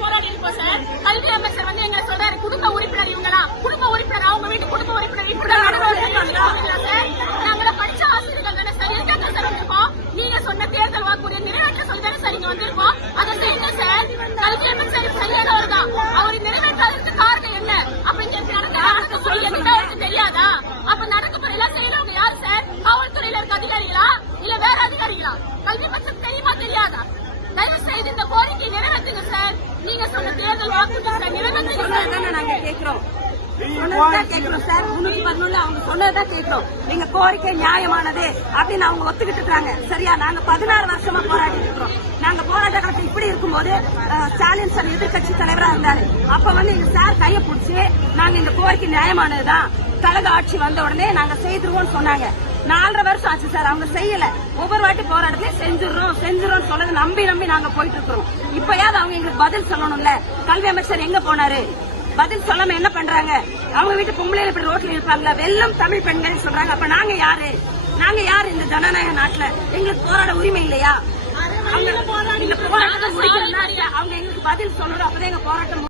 போராடி இருப்போம் சார். கல்வி அமைச்சர் வந்து எங்களை சொல்றாரு குடும்ப உறுப்பினர் இவங்களா, குடும்ப உறுப்பினர் அவங்க வீட்டு குடும்ப உறுப்பினர் நாங்கள படிச்ச ஆசிரியர்கள் தானே சார் இருக்காங்க சார் வந்திருக்கோம். நீங்க சொன்ன தேர்தல் வாக்குறுதியை நிறைவேற்ற சொல்லி தானே சார் இங்க வந்திருக்கோம். அதை செய்யுங்க சார். கல்வி அமைச்சர் சரியானவர் தான். அவர் நிறைவேற்றாததுக்கு காரணம் என்ன அப்படின்னு நடக்க சொல்லி எதுக்கு தெரியாதா? அப்ப நடக்க எல்லாம் செய்யறவங்க யாரு சார்? காவல்துறையில இருக்க அதிகாரிகளா இல்ல வேற அதிகாரிகளா? கல்வி அமைச்சர் தெரியுமா தெரியாதா? தயவு செய்து இந்த கோரிக்கை நிறைவேற்றுங்க சார். நீங்க சொன்ன தேர்தல் வாக்குறுதி நிறைவேற்றுங்க சார். நாங்க கேட்கிறோம் சார். 311 அவங்க சொன்னதான் கேட்கிறோம். நீங்க கோரிக்கை நியாயமானது அப்படின்னு அவங்க ஒத்துக்கிட்டு இருக்காங்க. சரியா? நாங்க 16 வருஷமா போராடி இருக்கிறோம். நாங்க போராட்ட காலத்துல இப்படி இருக்கும்போது ஸ்டாலின் சார் எதிர்கட்சி தலைவரா இருந்தாரு. அப்ப வந்து எங்க சார் கைய பிடிச்சி நாங்க இந்த கோரிக்கை நியாயமானதுதான், கழக ஆட்சி வந்த உடனே நாங்க செய்திருவோம் சொன்னாங்க. 4.5 வருஷம் ஆச்சு சார். அவங்க செய்யல. ஒவ்வொரு வாட்டி போராட்டத்தையும் செஞ்சிரும் சொல்றது நம்பி நாங்க போயிட்டு இருக்கிறோம். இப்பயாவது அவங்க எங்களுக்கு பதில் சொல்லணும்ல. கல்வி அமைச்சர் எங்க போனாரு? பதில் சொல்லாம என்ன பண்றாங்க? அவங்க வீட்டு பொம்பளையில இப்படி ரோட்ல இருப்பாங்களா? வெள்ளம் தமிழ் பெண்கள் சொல்றாங்க. அப்ப நாங்க யாரு இந்த ஜனநாயக நாட்டுல? எங்களுக்கு போராட உரிமை இல்லையா? அவங்க எங்களுக்கு பதில் சொல்லணும். அப்பதான் எங்க போராட்டம்